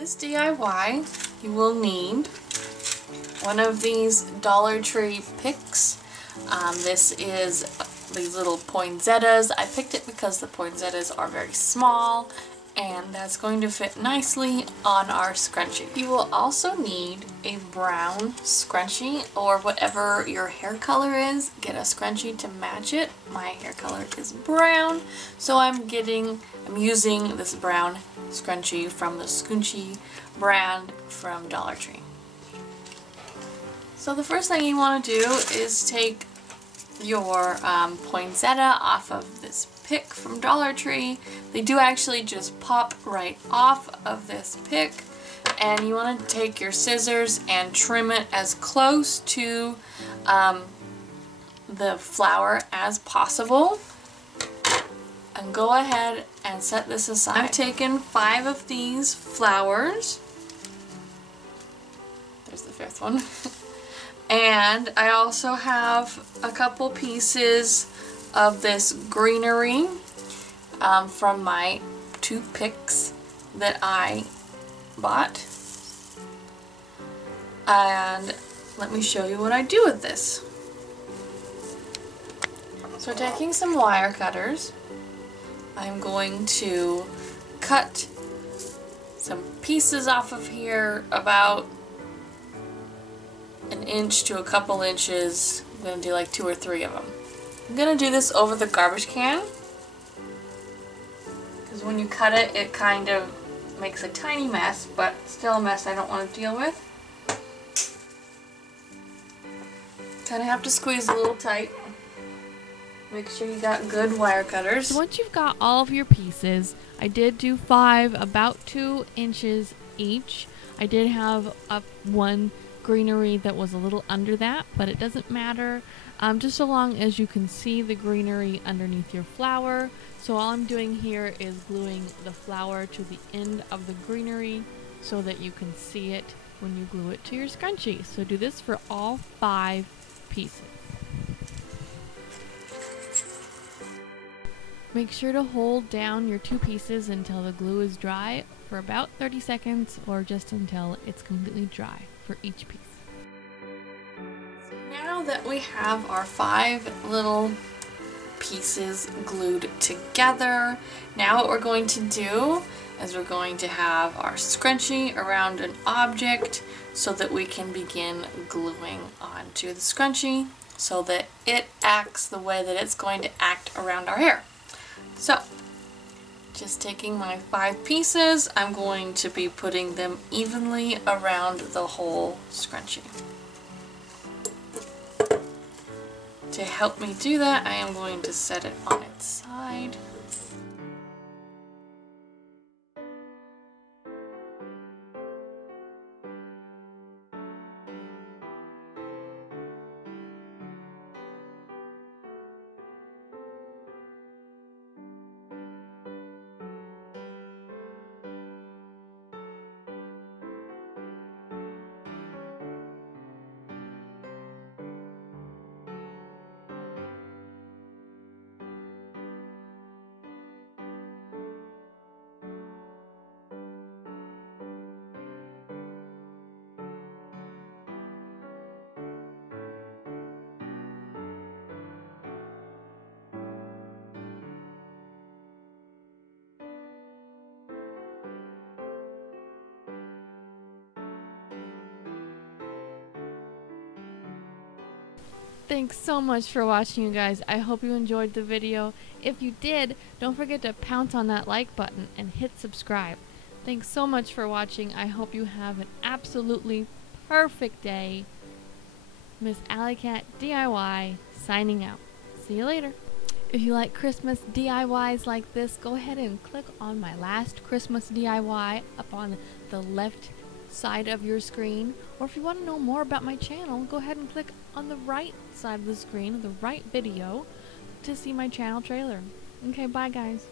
this DIY, you will need one of these Dollar Tree picks. This is these little poinsettias. I picked it because the poinsettias are very small and that's going to fit nicely on our scrunchie. You will also need a brown scrunchie or whatever your hair color is. Get a scrunchie to match it. My hair color is brown, so I'm using this brown scrunchie from the Srunchie brand from Dollar Tree. So the first thing you want to do is take your poinsettia off of this pick from Dollar Tree. They do actually just pop right off of this pick, and you want to take your scissors and trim it as close to the flower as possible. And go ahead and set this aside. I've taken 5 of these flowers. There's the 5th one. And I also have a couple pieces of this greenery from my 2 picks that I bought. And let me show you what I do with this. So taking some wire cutters, I'm going to cut some pieces off of here about an inch to a couple inches. I'm going to do like 2 or 3 of them. I'm going to do this over the garbage can because when you cut it, it kind of makes a tiny mess, but still a mess I don't want to deal with. Kind of have to squeeze a little tight. Make sure you got good wire cutters. So once you've got all of your pieces, I did do 5, about 2 inches each. I did have one greenery that was a little under that, but it doesn't matter, just so long as you can see the greenery underneath your flower. So all I'm doing here is gluing the flower to the end of the greenery so that you can see it when you glue it to your scrunchie. So do this for all 5 pieces. Make sure to hold down your 2 pieces until the glue is dry for about 30 seconds or just until it's completely dry for each piece. So now that we have our 5 little pieces glued together, now what we're going to do is we're going to have our scrunchie around an object so that we can begin gluing onto the scrunchie so that it acts the way that it's going to act around our hair. So, just taking my 5 pieces, I'm going to be putting them evenly around the whole scrunchie. To help me do that, I am going to set it on its side. Thanks so much for watching, you guys. I hope you enjoyed the video. If you did, don't forget to pounce on that like button and hit subscribe. Thanks so much for watching. I hope you have an absolutely perfect day. Miss Alley Cat DIY signing out. See you later. If you like Christmas DIYs like this, go ahead and click on my last Christmas DIY up on the left side of your screen, or if you want to know more about my channel, go ahead and click on the right side of the screen, the right video, to see my channel trailer. Okay, bye guys.